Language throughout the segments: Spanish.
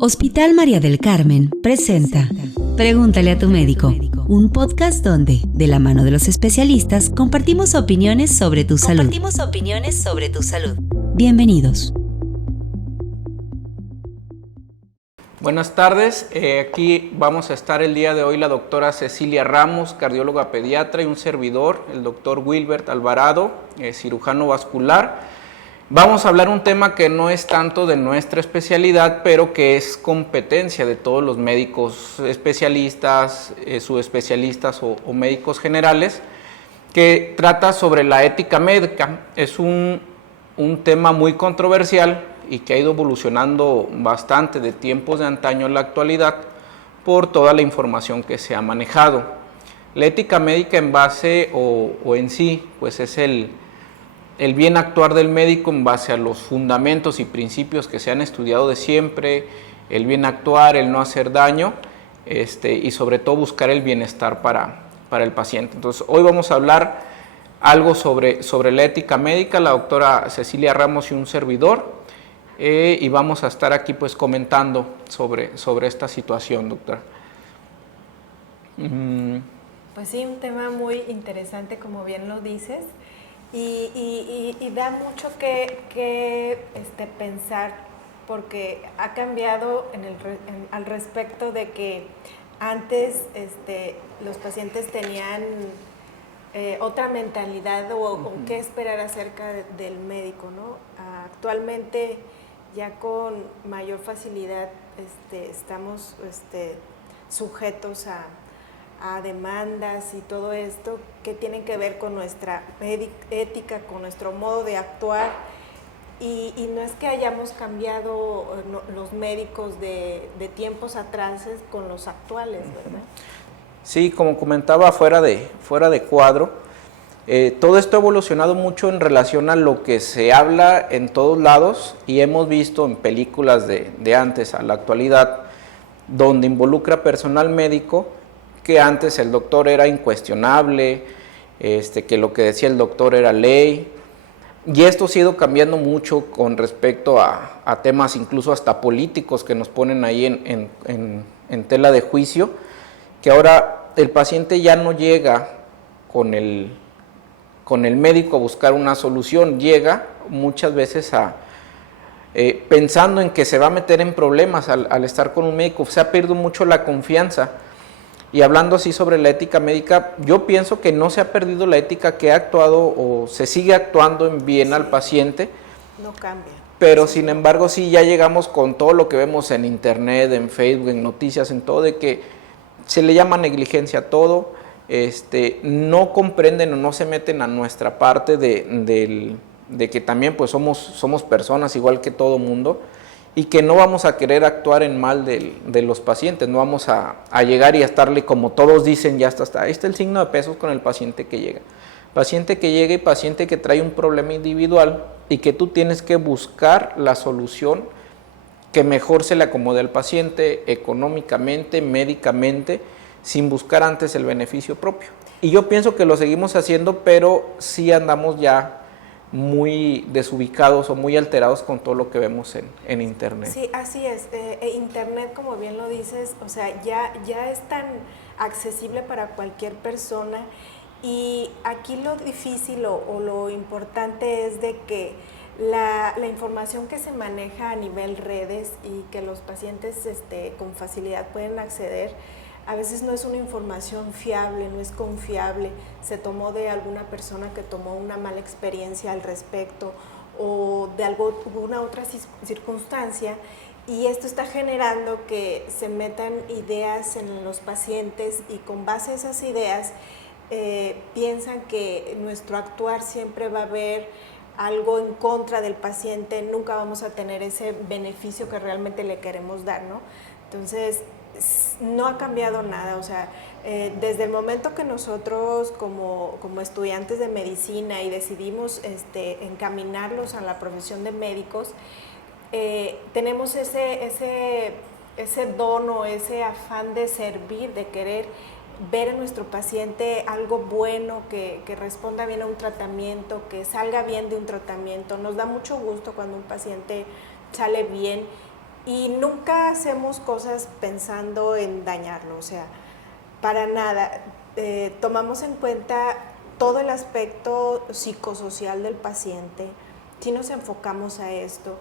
Hospital María del Carmen presenta Pregúntale a tu médico, un podcast donde, de la mano de los especialistas, compartimos opiniones sobre tu salud. Bienvenidos. Buenas tardes, aquí vamos a estar el día de hoy la doctora Cecilia Ramos, cardióloga pediatra, y un servidor, el doctor Wilbert Alvarado, cirujano vascular. Vamos a hablar un tema que no es tanto de nuestra especialidad, pero que es competencia de todos los médicos especialistas, subespecialistas o médicos generales, que trata sobre la ética médica. Es un tema muy controversial y que ha ido evolucionando bastante de tiempos de antaño a la actualidad por toda la información que se ha manejado. La ética médica en base o en sí, pues es el bien actuar del médico en base a los fundamentos y principios que se han estudiado de siempre, el bien actuar, el no hacer daño, y sobre todo buscar el bienestar para el paciente. Entonces, hoy vamos a hablar algo sobre la ética médica, la doctora Cecilia Ramos y un servidor, y vamos a estar aquí pues comentando sobre esta situación, doctora. Pues sí, un tema muy interesante, como bien lo dices. Y da mucho que pensar, porque ha cambiado al respecto de que antes los pacientes tenían otra mentalidad o qué esperar acerca del médico, ¿no? Actualmente ya con mayor facilidad estamos sujetos a demandas y todo esto que tienen que ver con nuestra ética, con nuestro modo de actuar, y no es que hayamos cambiado los médicos de tiempos atrás con los actuales, ¿verdad? Sí, como comentaba fuera de cuadro, todo esto ha evolucionado mucho en relación a lo que se habla en todos lados y hemos visto en películas de antes a la actualidad, donde involucra personal médico, que antes el doctor era incuestionable, que lo que decía el doctor era ley, y esto ha ido cambiando mucho con respecto a temas incluso hasta políticos que nos ponen ahí en tela de juicio, que ahora el paciente ya no llega con el médico a buscar una solución, llega muchas veces pensando en que se va a meter en problemas al estar con un médico. Se ha perdido mucho la confianza. Y hablando así sobre la ética médica, yo pienso que no se ha perdido la ética, que ha actuado o se sigue actuando en bien al paciente. No cambia. Pero sin embargo sí ya llegamos con todo lo que vemos en internet, en Facebook, en noticias, en todo, de que se le llama negligencia a todo, no comprenden o no se meten a nuestra parte de que también pues somos personas igual que todo mundo, y que no vamos a querer actuar en mal de los pacientes, no vamos a llegar y a estarle, como todos dicen, ya está, ahí está el signo de pesos con el paciente que llega. Paciente que llega y paciente que trae un problema individual y que tú tienes que buscar la solución que mejor se le acomode al paciente económicamente, médicamente, sin buscar antes el beneficio propio. Y yo pienso que lo seguimos haciendo, pero sí andamos ya muy desubicados o muy alterados con todo lo que vemos en internet. Sí, así es. Internet, como bien lo dices, o sea, ya es tan accesible para cualquier persona, y aquí lo difícil o lo importante es de que la información que se maneja a nivel redes y que los pacientes con facilidad pueden acceder, a veces no es una información fiable, no es confiable, se tomó de alguna persona que tomó una mala experiencia al respecto o de alguna otra circunstancia, y esto está generando que se metan ideas en los pacientes, y con base a esas ideas piensan que nuestro actuar siempre va a haber algo en contra del paciente, nunca vamos a tener ese beneficio que realmente le queremos dar, ¿no? Entonces, no ha cambiado nada, o sea, desde el momento que nosotros como estudiantes de medicina y decidimos encaminarlos a la profesión de médicos, tenemos ese don o ese afán de servir, de querer ver en nuestro paciente algo bueno, que responda bien a un tratamiento, que salga bien de un tratamiento. Nos da mucho gusto cuando un paciente sale bien, y nunca hacemos cosas pensando en dañarlo, o sea, para nada. Tomamos en cuenta todo el aspecto psicosocial del paciente, si nos enfocamos a esto.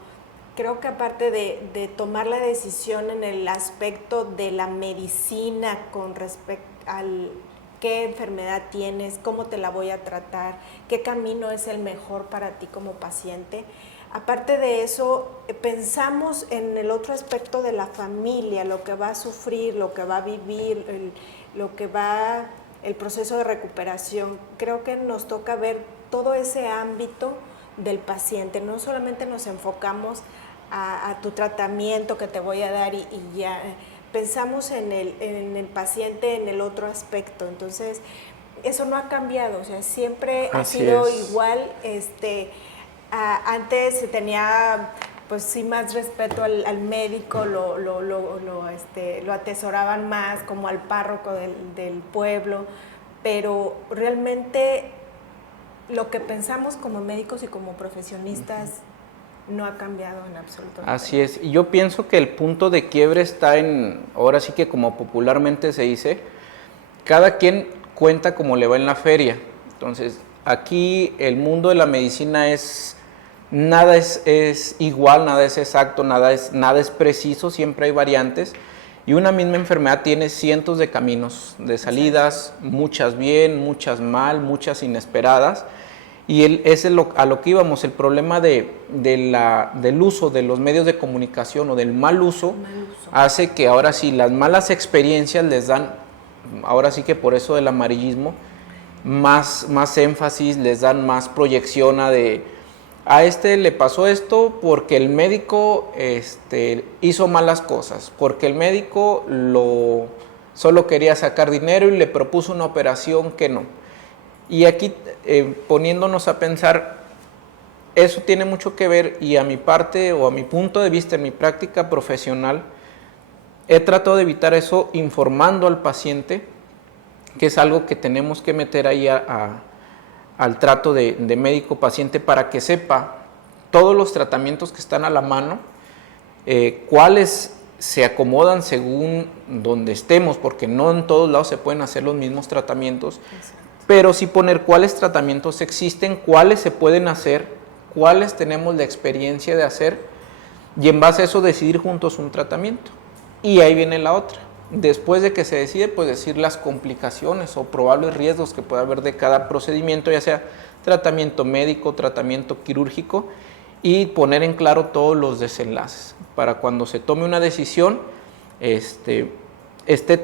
Creo que aparte de tomar la decisión en el aspecto de la medicina con respecto al qué enfermedad tienes, cómo te la voy a tratar, qué camino es el mejor para ti como paciente, aparte de eso, pensamos en el otro aspecto de la familia, lo que va a sufrir, lo que va a vivir, el proceso de recuperación. Creo que nos toca ver todo ese ámbito del paciente, no solamente nos enfocamos a tu tratamiento que te voy a dar y ya pensamos en el paciente en el otro aspecto. Entonces eso no ha cambiado, o sea, siempre ha sido igual. Antes se tenía pues sí más respeto al médico, lo atesoraban más como al párroco del pueblo, pero realmente lo que pensamos como médicos y como profesionistas no ha cambiado en absoluto. Así es, y yo pienso que el punto de quiebre está ahora sí que como popularmente se dice, cada quien cuenta como le va en la feria. Entonces, aquí el mundo de la medicina nada es igual, nada es exacto, nada es preciso, siempre hay variantes, y una misma enfermedad tiene cientos de caminos de salidas, muchas bien, muchas mal, muchas inesperadas. Y ese es a lo que íbamos, el problema del uso de los medios de comunicación o del mal uso hace que ahora sí las malas experiencias les dan, ahora sí que por eso del amarillismo, más énfasis, les dan más proyección a le pasó esto porque el médico hizo malas cosas, porque el médico solo quería sacar dinero y le propuso una operación que no. Y aquí poniéndonos a pensar, eso tiene mucho que ver, y a mi parte o a mi punto de vista en mi práctica profesional, he tratado de evitar eso informando al paciente, que es algo que tenemos que meter ahí al trato de médico-paciente para que sepa todos los tratamientos que están a la mano, cuáles se acomodan según donde estemos, porque no en todos lados se pueden hacer los mismos tratamientos. Pero sí poner cuáles tratamientos existen, cuáles se pueden hacer, cuáles tenemos la experiencia de hacer, y en base a eso decidir juntos un tratamiento. Y ahí viene la otra. Después de que se decide, pues decir las complicaciones o probables riesgos que pueda haber de cada procedimiento, ya sea tratamiento médico, tratamiento quirúrgico, y poner en claro todos los desenlaces, para cuando se tome una decisión, esté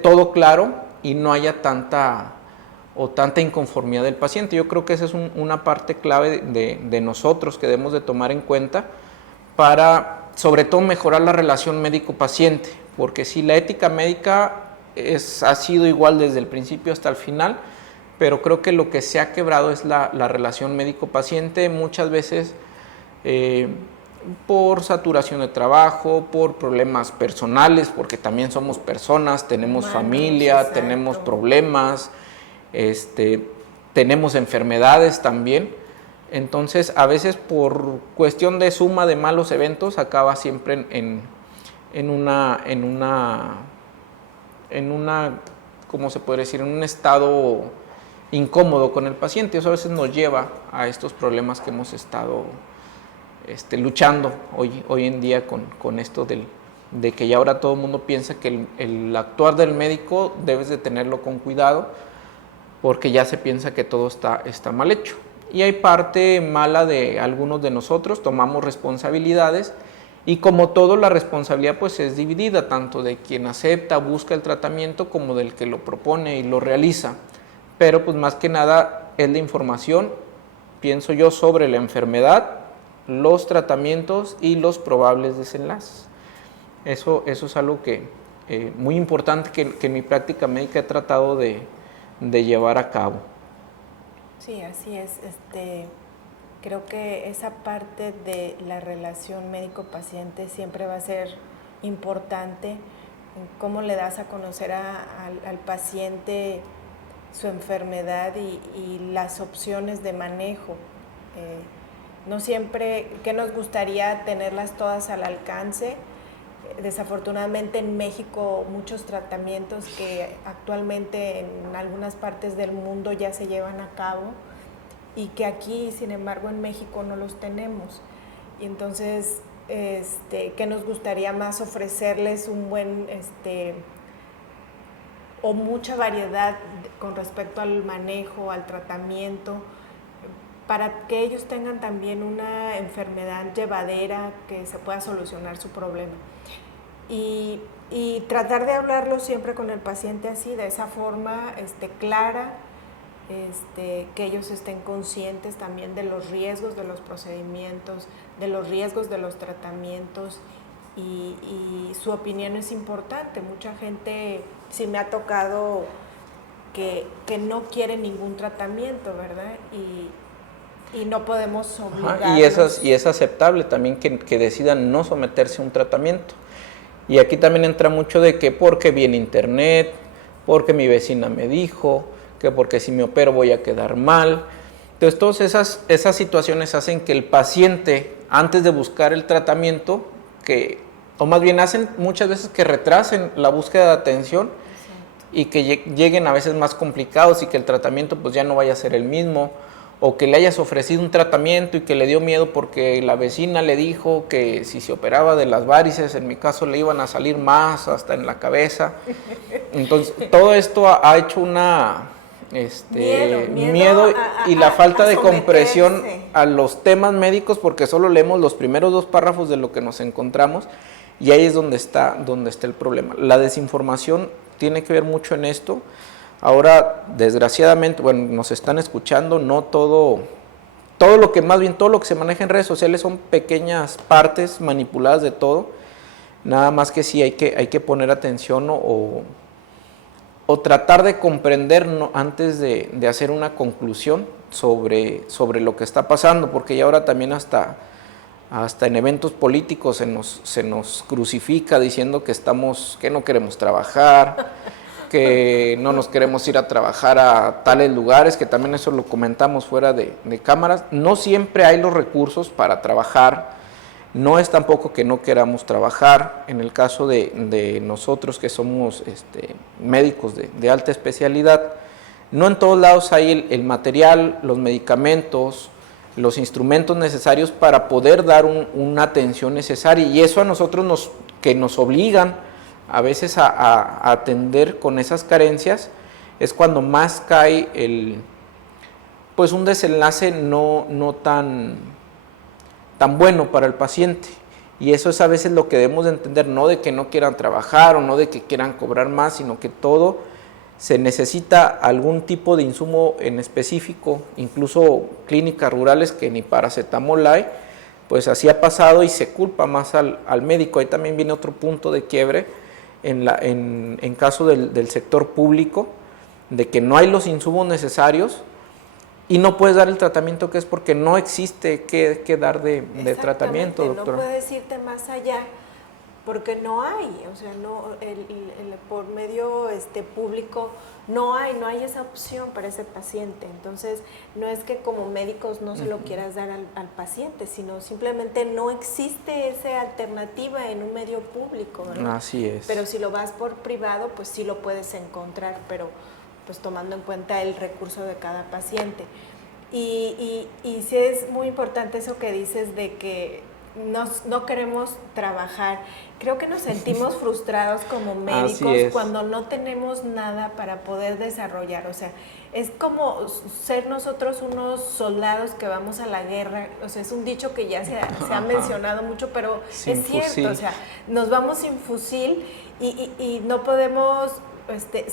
todo claro y no haya tanta inconformidad del paciente. Yo creo que esa es una parte clave de nosotros que debemos de tomar en cuenta para, sobre todo, mejorar la relación médico-paciente, porque si la ética médica ha sido igual desde el principio hasta el final, pero creo que lo que se ha quebrado es la relación médico-paciente, muchas veces por saturación de trabajo, por problemas personales, porque también somos personas, tenemos familia, exacto, tenemos problemas, tenemos enfermedades también. Entonces, a veces por cuestión de suma de malos eventos acaba siempre en una, ¿cómo se puede decir?, en un estado incómodo con el paciente. Eso a veces nos lleva a estos problemas que hemos estado luchando hoy en día con esto de que ya ahora todo el mundo piensa que el actuar del médico debes de tenerlo con cuidado, porque ya se piensa que todo está mal hecho. Y hay parte mala de algunos de nosotros, tomamos responsabilidades, y como todo, la responsabilidad pues es dividida, tanto de quien acepta, busca el tratamiento, como del que lo propone y lo realiza. Pero pues más que nada es la información, pienso yo, sobre la enfermedad, los tratamientos y los probables desenlaces. Eso es algo que muy importante que en mi práctica médica he tratado de llevar a cabo. Sí, así es. Creo que esa parte de la relación médico-paciente siempre va a ser importante. Cómo le das a conocer al paciente su enfermedad y las opciones de manejo. No siempre, que nos gustaría tenerlas todas al alcance, Desafortunadamente en México muchos tratamientos que actualmente en algunas partes del mundo ya se llevan a cabo y que aquí, sin embargo, en México no los tenemos. Y entonces, ¿qué nos gustaría más? Ofrecerles un buen, o mucha variedad con respecto al manejo, al tratamiento, para que ellos tengan también una enfermedad llevadera, que se pueda solucionar su problema. Y tratar de hablarlo siempre con el paciente así, de esa forma clara, que ellos estén conscientes también de los riesgos de los procedimientos, de los riesgos de los tratamientos, y su opinión es importante. Mucha gente sí me ha tocado que no quiere ningún tratamiento, ¿verdad? Y no podemos obligarlos. Y es aceptable también que decidan no someterse a un tratamiento. Y aquí también entra mucho de que porque vi en internet, porque mi vecina me dijo, que porque si me opero voy a quedar mal. Entonces todas esas situaciones hacen que el paciente, antes de buscar el tratamiento, o más bien hacen muchas veces que retrasen la búsqueda de atención. Exacto. Y que lleguen a veces más complicados y que el tratamiento pues ya no vaya a ser el mismo, o que le hayas ofrecido un tratamiento y que le dio miedo porque la vecina le dijo que si se operaba de las varices, en mi caso le iban a salir más hasta en la cabeza. Entonces todo esto ha hecho una miedo y la falta de comprensión a los temas médicos, porque solo leemos los primeros 2 párrafos de lo que nos encontramos, y ahí es donde está el problema. La desinformación tiene que ver mucho en esto. Ahora, desgraciadamente, nos están escuchando, no todo lo que se maneja en redes sociales son pequeñas partes manipuladas de todo, nada más que sí hay que poner atención o tratar de comprender antes de hacer una conclusión sobre lo que está pasando, porque ya ahora también hasta en eventos políticos se nos crucifica diciendo que no queremos trabajar, que no nos queremos ir a trabajar a tales lugares, que también eso lo comentamos fuera de cámaras. No siempre hay los recursos para trabajar, no es tampoco que no queramos trabajar. En el caso de nosotros que somos médicos de alta especialidad, no en todos lados hay el material, los medicamentos, los instrumentos necesarios para poder dar una atención necesaria, y eso a nosotros nos obligan a veces a atender con esas carencias, es cuando más cae un desenlace no tan bueno para el paciente. Y eso es a veces lo que debemos de entender, no de que no quieran trabajar o no de que quieran cobrar más, sino que todo se necesita algún tipo de insumo en específico, incluso clínicas rurales que ni paracetamol hay, pues así ha pasado y se culpa más al médico. Ahí también viene otro punto de quiebre en caso del sector público, de que no hay los insumos necesarios y no puedes dar el tratamiento que es porque no existe que dar de tratamiento, doctora. No puedes irte más allá porque no hay, o sea, por medio público no hay esa opción para ese paciente. Entonces, no es que como médicos no se lo quieras dar al paciente, sino simplemente no existe esa alternativa en un medio público, ¿verdad? Así es. Pero si lo vas por privado, pues sí lo puedes encontrar, pero pues tomando en cuenta el recurso de cada paciente. Y sí es muy importante eso que dices de que no queremos trabajar. Creo que nos sentimos frustrados como médicos cuando no tenemos nada para poder desarrollar. O sea, es como ser nosotros unos soldados que vamos a la guerra. O sea, es un dicho que ya se ha mencionado mucho, pero sin es cierto. Fusil. O sea, nos vamos sin fusil y no podemos,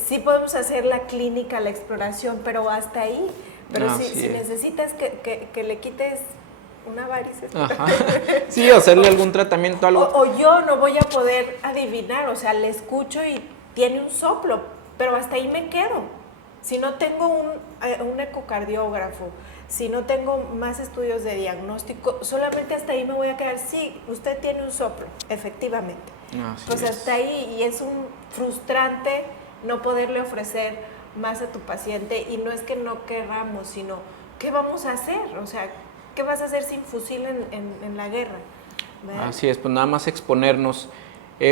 sí podemos hacer la clínica, la exploración, pero hasta ahí. Pero si necesitas que le quites una varices. Sí, hacerle algún tratamiento, algo. O yo no voy a poder adivinar, o sea, le escucho y tiene un soplo, pero hasta ahí me quedo. Si no tengo un ecocardiógrafo, si no tengo más estudios de diagnóstico, solamente hasta ahí me voy a quedar. Sí, usted tiene un soplo, efectivamente. Pues hasta ahí, y es un frustrante no poderle ofrecer más a tu paciente, y no es que no querramos, sino ¿qué vamos a hacer? O sea, ¿qué vas a hacer sin fusil en la guerra? ¿verdad? Así es, pues nada más exponernos.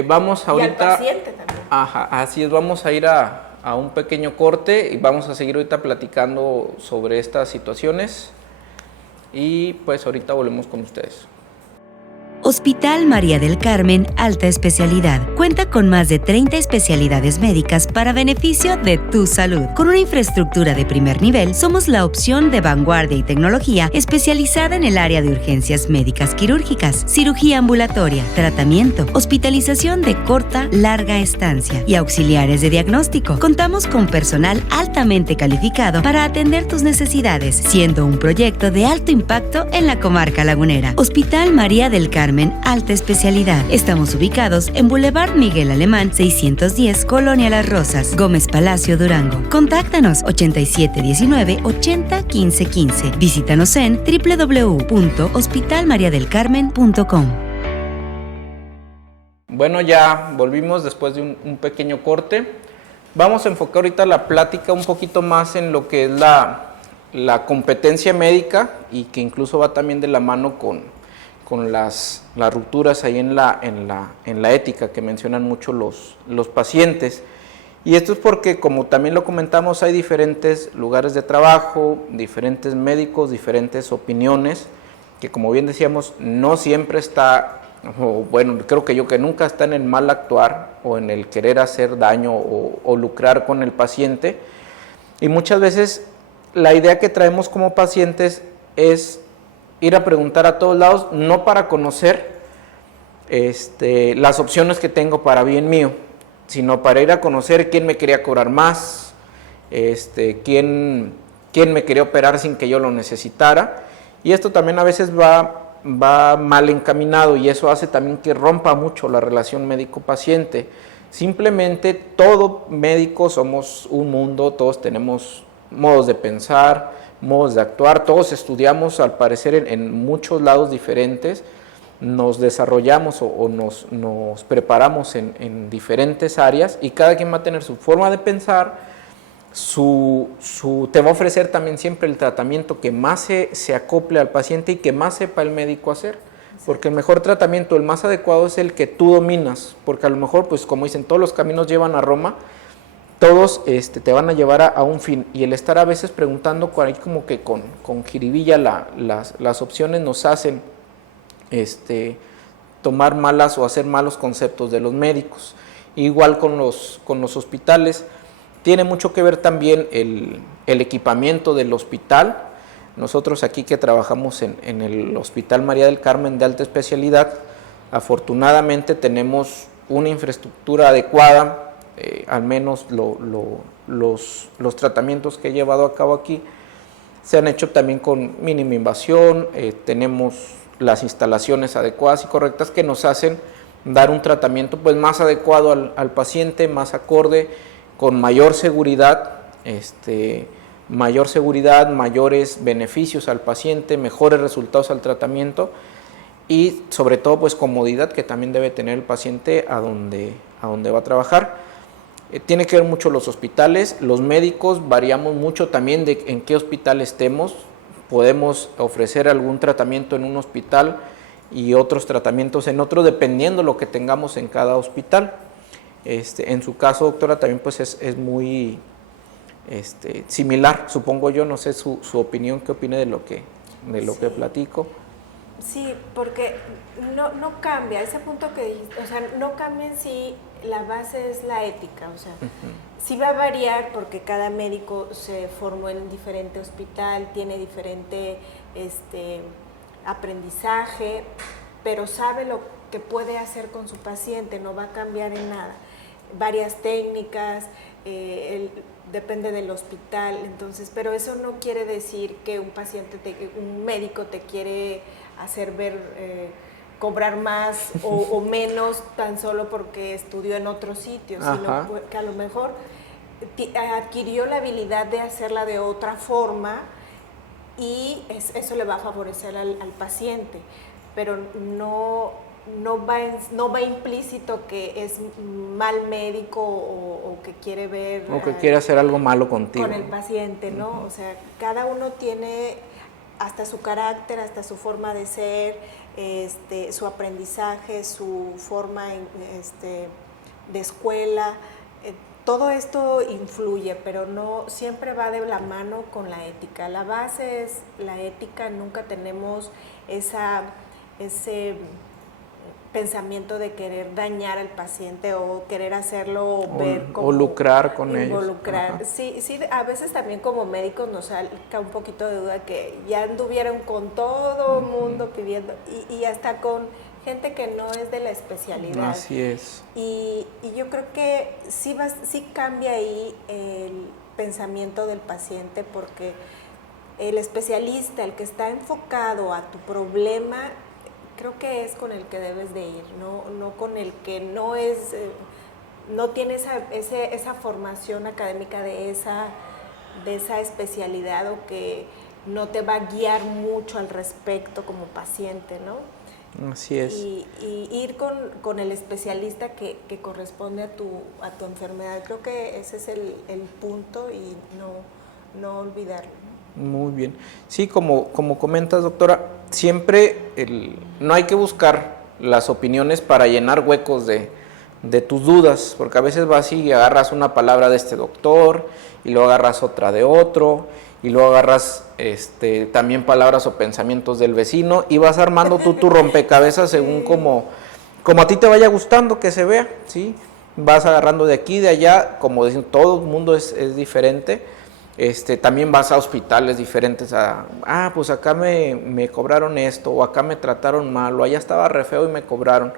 Vamos ahorita... Y al paciente también. Ajá, así es, vamos a ir a un pequeño corte y vamos a seguir ahorita platicando sobre estas situaciones y pues ahorita volvemos con ustedes. Hospital María del Carmen Alta Especialidad. Cuenta con más de 30 especialidades médicas para beneficio de tu salud. Con una infraestructura de primer nivel, somos la opción de vanguardia y tecnología especializada en el área de urgencias médicas quirúrgicas, cirugía ambulatoria, tratamiento, hospitalización de corta, larga estancia y auxiliares de diagnóstico. Contamos con personal altamente calificado para atender tus necesidades, siendo un proyecto de alto impacto en la comarca lagunera. Hospital María del Carmen Alta Especialidad. Estamos ubicados en Boulevard Miguel Alemán 610, Colonia Las Rosas, Gómez Palacio, Durango. Contáctanos 8719-801515. Visítanos en www.hospitalmariadelcarmen.com. Bueno, ya volvimos después de un pequeño corte. Vamos a enfocar ahorita la plática un poquito más en lo que es la competencia médica y que incluso va también de la mano con las rupturas ahí en la ética que mencionan mucho los pacientes. Y esto es porque, como también lo comentamos, hay diferentes lugares de trabajo, diferentes médicos, diferentes opiniones, que como bien decíamos, no siempre está, o bueno, creo que nunca está en el mal actuar o en el querer hacer daño o lucrar con el paciente. Y muchas veces la idea que traemos como pacientes es ir a preguntar a todos lados, no para conocer las opciones que tengo para bien mío, sino para ir a conocer quién me quería cobrar más, quién me quería operar sin que yo lo necesitara. Y esto también a veces va mal encaminado y eso hace también que rompa mucho la relación médico-paciente. Simplemente todo médico somos un mundo, todos tenemos modos de pensar, modos de actuar, todos estudiamos al parecer en muchos lados diferentes, nos desarrollamos o nos preparamos en diferentes áreas y cada quien va a tener su forma de pensar, te va a ofrecer también siempre el tratamiento que más se acople al paciente y que más sepa el médico hacer, porque el mejor tratamiento, el más adecuado es el que tú dominas, porque a lo mejor, pues como dicen, todos los caminos llevan a Roma, todos te van a llevar a un fin, y el estar a veces preguntando ahí como que con jiribilla las opciones nos hacen tomar malas o hacer malos conceptos de los médicos. Igual con los hospitales, tiene mucho que ver también el equipamiento del hospital. Nosotros aquí que trabajamos en el Hospital María del Carmen de Alta Especialidad, afortunadamente tenemos una infraestructura adecuada. Al menos los tratamientos que he llevado a cabo aquí se han hecho también con mínima invasión, tenemos las instalaciones adecuadas y correctas que nos hacen dar un tratamiento pues más adecuado al paciente, más acorde, con mayor seguridad, mayores beneficios al paciente, mejores resultados al tratamiento y sobre todo pues comodidad que también debe tener el paciente a donde va a trabajar. Tiene que ver mucho los hospitales, los médicos variamos mucho también de en qué hospital estemos, podemos ofrecer algún tratamiento en un hospital y otros tratamientos en otro dependiendo lo que tengamos en cada hospital. En su caso, doctora, también pues es muy similar, supongo yo, no sé su opinión, qué opine de lo que platico. Sí, porque no cambia, ese punto que dijiste, o sea, no cambia en sí, la base es la ética, o sea, sí va a variar porque cada médico se formó en diferente hospital, tiene diferente aprendizaje, pero sabe lo que puede hacer con su paciente, no va a cambiar en nada. Varias técnicas, depende del hospital, entonces, pero eso no quiere decir que un médico te quiere hacer ver, cobrar más o menos tan solo porque estudió en otro sitio, sino que a lo mejor adquirió la habilidad de hacerla de otra forma y eso le va a favorecer al paciente, pero no va implícito que es mal médico o que quiere ver... O que quiere hacer algo malo contigo. Con el paciente, ¿no? O sea, cada uno tiene hasta su carácter, hasta su forma de ser, su aprendizaje, su forma de escuela. Todo esto influye, pero no siempre va de la mano con la ética. La base es la ética, nunca tenemos ese pensamiento de querer dañar al paciente o querer hacerlo ver como... O lucrar con ellos. Involucrar. Sí, a veces también como médicos nos salga un poquito de duda que ya anduvieron con todo el mundo pidiendo, y hasta con gente que no es de la especialidad. Así es. Y yo creo que sí cambia ahí el pensamiento del paciente, porque el especialista, el que está enfocado a tu problema, creo que es con el que debes de ir, no con el que no tiene esa formación académica de esa especialidad, o que no te va a guiar mucho al respecto como paciente, ¿no? Así es. Y ir con el especialista que corresponde a tu enfermedad. Creo que ese es el punto, y no olvidarlo. Muy bien. Sí, como comentas, doctora, siempre no hay que buscar las opiniones para llenar huecos de tus dudas, porque a veces vas y agarras una palabra de este doctor, y luego agarras otra de otro, y luego agarras también palabras o pensamientos del vecino, y vas armando tu rompecabezas según como a ti te vaya gustando que se vea, ¿sí? Vas agarrando de aquí, de allá, como dicen, todo el mundo es diferente. También vas a hospitales diferentes, pues acá me cobraron esto, o acá me trataron mal, o allá estaba re feo y me cobraron.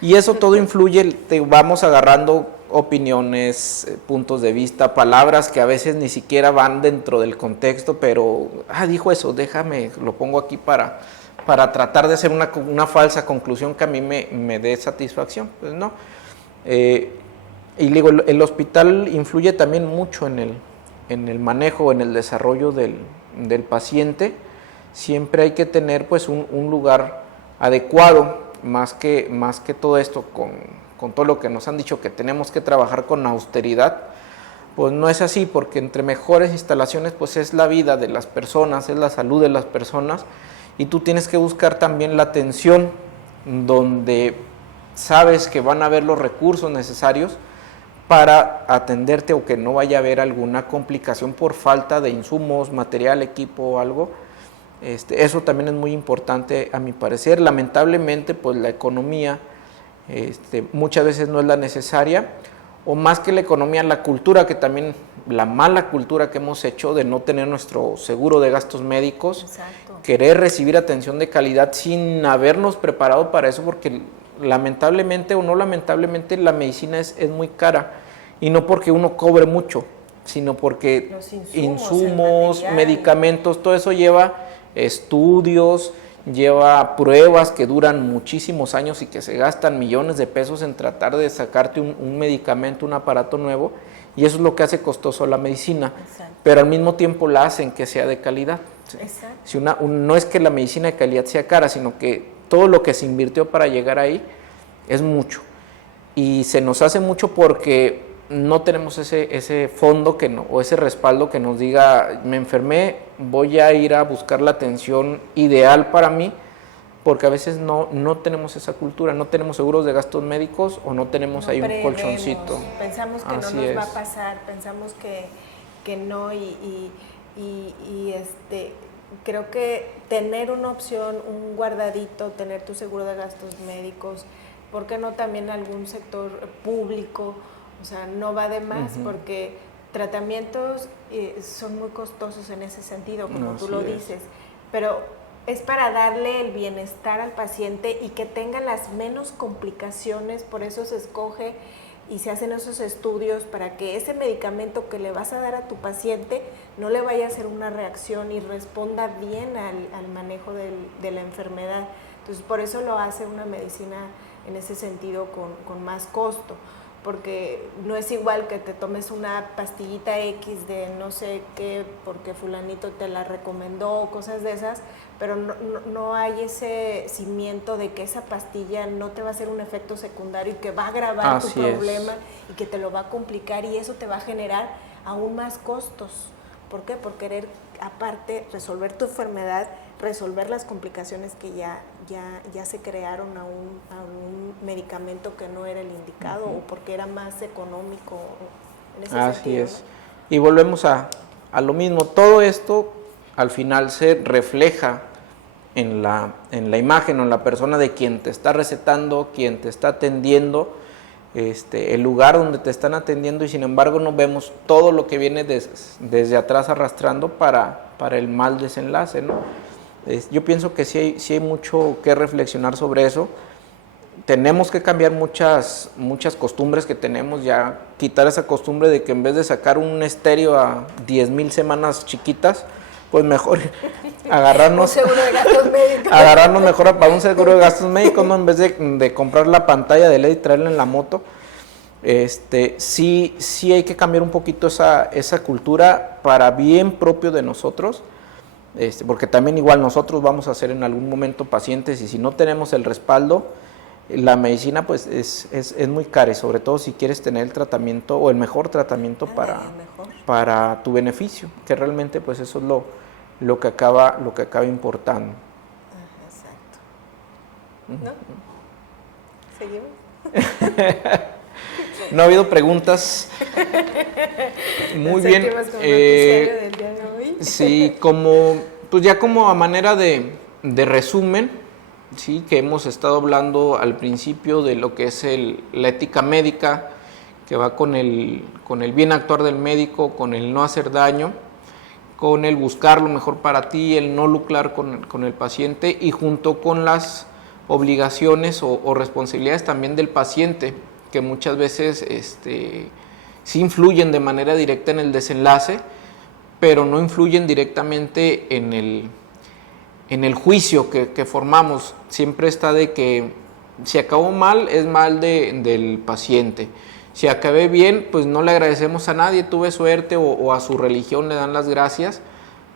Y eso todo influye, vamos agarrando opiniones, puntos de vista, palabras que a veces ni siquiera van dentro del contexto, pero, dijo eso, déjame, lo pongo aquí para tratar de hacer una falsa conclusión que a mí me dé satisfacción. Pues no. Y digo, el hospital influye también mucho en el manejo, en el desarrollo del paciente. Siempre hay que tener pues un lugar adecuado, más que todo esto con todo lo que nos han dicho que tenemos que trabajar con austeridad. Pues no es así, porque entre mejores instalaciones pues es la vida de las personas, es la salud de las personas, y tú tienes que buscar también la atención donde sabes que van a haber los recursos necesarios para atenderte, o que no vaya a haber alguna complicación por falta de insumos, material, equipo o algo. Eso también es muy importante a mi parecer. Lamentablemente pues la economía muchas veces no es la necesaria, o más que la economía, la cultura, que también la mala cultura que hemos hecho de no tener nuestro seguro de gastos médicos. Exacto. Querer recibir atención de calidad sin habernos preparado para eso, porque lamentablemente o no lamentablemente la medicina es muy cara, y no porque uno cobre mucho, sino porque los insumos, medicamentos, todo eso lleva estudios, lleva pruebas que duran muchísimos años y que se gastan millones de pesos en tratar de sacarte un medicamento, un aparato nuevo, y eso es lo que hace costoso la medicina. Exacto. Pero al mismo tiempo la hacen que sea de calidad. Exacto. Si no es que la medicina de calidad sea cara, sino que todo lo que se invirtió para llegar ahí es mucho, y se nos hace mucho porque no tenemos ese fondo o ese respaldo que nos diga, me enfermé, voy a ir a buscar la atención ideal para mí, porque a veces no tenemos esa cultura, no tenemos seguros de gastos médicos, o no tenemos ahí un colchoncito. Pensamos que no nos va a pasar, pensamos que no, y creo que tener una opción, un guardadito, tener tu seguro de gastos médicos, ¿por qué no también algún sector público? O sea, no va de más, porque tratamientos son muy costosos en ese sentido, como tú lo dices, pero es para darle el bienestar al paciente y que tenga las menos complicaciones. Por eso se escoge y se hacen esos estudios, para que ese medicamento que le vas a dar a tu paciente no le vaya a hacer una reacción y responda bien al manejo de la enfermedad. Entonces, por eso lo hace una medicina en ese sentido con más costo, porque no es igual que te tomes una pastillita X de no sé qué, porque fulanito te la recomendó, cosas de esas, pero no hay ese cimiento de que esa pastilla no te va a hacer un efecto secundario y que va a agravar tu problema y que te lo va a complicar, y eso te va a generar aún más costos. ¿Por qué? Por querer aparte resolver tu enfermedad, resolver las complicaciones que ya se crearon a un medicamento que no era el indicado o porque era más económico en ese Así sentido, es. ¿No? Y volvemos a lo mismo. Todo esto al final se refleja en la imagen o en la persona de quien te está recetando, quien te está atendiendo, el lugar donde te están atendiendo, y sin embargo no vemos todo lo que viene desde atrás arrastrando para el mal desenlace, ¿no? Yo pienso que sí hay mucho que reflexionar sobre eso. Tenemos que cambiar muchas costumbres que tenemos, ya quitar esa costumbre de que en vez de sacar un estéreo a 10,000 semanas chiquitas, pues mejor agarrarnos seguro de gastos médicos. Agarrarnos mejor para un seguro de gastos médicos, ¿no? En vez de comprar la pantalla de LED y traerla en la moto. Sí hay que cambiar un poquito esa cultura para bien propio de nosotros, porque también igual nosotros vamos a ser en algún momento pacientes, y si no tenemos el respaldo, la medicina pues es muy cara, y sobre todo si quieres tener el tratamiento o el mejor tratamiento para tu beneficio, que realmente pues eso es lo que acaba importando. Exacto. ¿No? ¿Seguimos? No ha habido preguntas. Muy bien. Sí, como a manera de resumen, sí, que hemos estado hablando al principio de lo que es la ética médica, que va con el bien actuar del médico, con el no hacer daño, con el buscar lo mejor para ti, el no lucrar con el paciente, y junto con las obligaciones o responsabilidades también del paciente, que muchas veces sí influyen de manera directa en el desenlace, pero no influyen directamente en el juicio que formamos. Siempre está de que si acabó mal, es mal del paciente. Si acabé bien, pues no le agradecemos a nadie, tuve suerte, o a su religión le dan las gracias,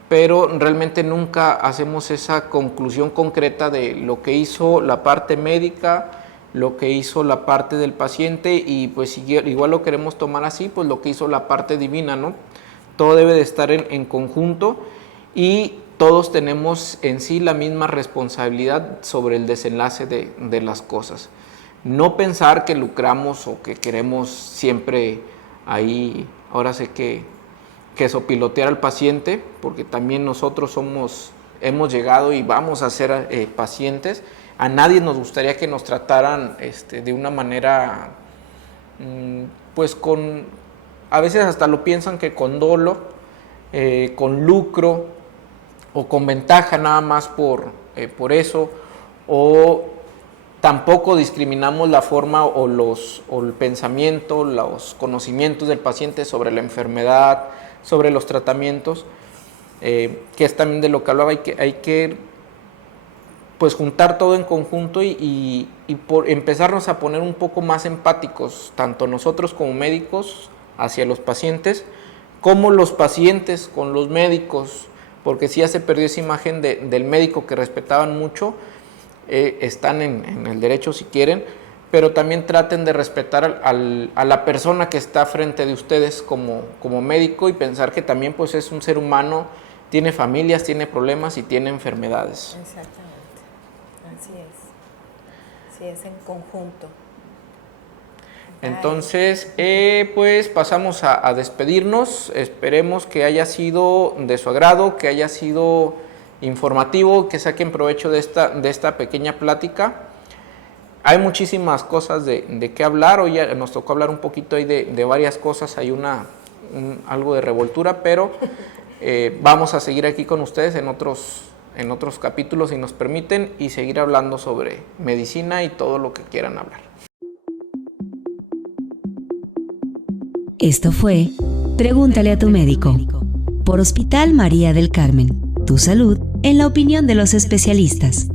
pero realmente nunca hacemos esa conclusión concreta de lo que hizo la parte médica, lo que hizo la parte del paciente, y pues si igual lo queremos tomar así, pues lo que hizo la parte divina, ¿no? Todo debe de estar en conjunto, y todos tenemos en sí la misma responsabilidad sobre el desenlace de las cosas. No pensar que lucramos o que queremos siempre ahí, ahora sé que sopilotear al paciente, porque también nosotros hemos llegado y vamos a ser pacientes. A nadie nos gustaría que nos trataran de una manera, pues a veces hasta lo piensan que con dolo, con lucro o con ventaja nada más por eso, o tampoco discriminamos la forma o el pensamiento, los conocimientos del paciente sobre la enfermedad, sobre los tratamientos, que es también de lo que hablaba. Hay que pues juntar todo en conjunto y por empezarnos a poner un poco más empáticos, tanto nosotros como médicos hacia los pacientes, como los pacientes con los médicos, porque si ya se perdió esa imagen del médico que respetaban mucho. Están en el derecho si quieren, pero también traten de respetar a la persona que está frente de ustedes como médico, y pensar que también pues es un ser humano, tiene familias, tiene problemas y tiene enfermedades. Exactamente, así es en conjunto. Entonces, pues pasamos a despedirnos. Esperemos que haya sido de su agrado, que haya sido informativo, que saquen provecho de esta pequeña plática. Hay muchísimas cosas de qué hablar. Hoy ya nos tocó hablar un poquito ahí de varias cosas. Hay algo de revoltura, pero vamos a seguir aquí con ustedes en otros capítulos, si nos permiten, y seguir hablando sobre medicina y todo lo que quieran hablar. Esto fue Pregúntale a tu médico, por Hospital María del Carmen. Tu salud en la opinión de los especialistas.